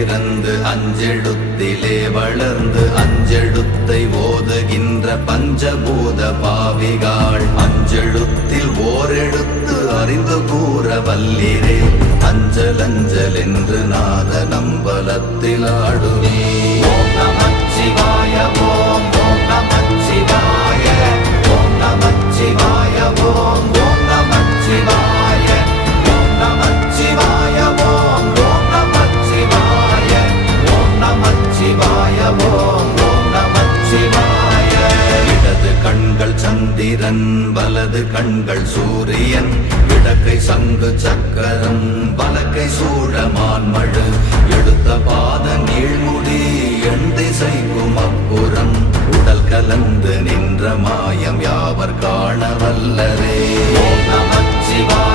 பிறந்து அஞ்செழுத்திலே வளர்ந்து அஞ்செழுத்தை ஓதுகின்ற பஞ்சபூத பாவிகாள் அஞ்செழுத்தில் ஓரெழுத்து அறிந்து கூற வல்லிரே அஞ்சல் அஞ்சல் என்று நாத நம்பலத்தில் ஆடுவே. ஓம் நமச்சிவாய ஓம் ஓம் நமச்சிவாய ஓம் நமச்சிவாய ஓம் ஓம் நமச்சிவாய ஓம் நமச்சிவாய ஓம் ஓம் நமச்சிவாய ஓம் நமச்சிவாய ஓம் ஓம் நமச்சிவாய. இடது கண்கள் சந்திரன் வலது கண்கள் சூரியன் இடக்கை சங்கு சக்கரம் வலக்கை சூழமான் மழு எடுத்த பாத நீழ்முடி எண் திசைக்கும் அப்புறம் உடல் கலந்து நின்ற மாயம் யாவர் காண வல்லரே. ஓம் நமச்சிவாய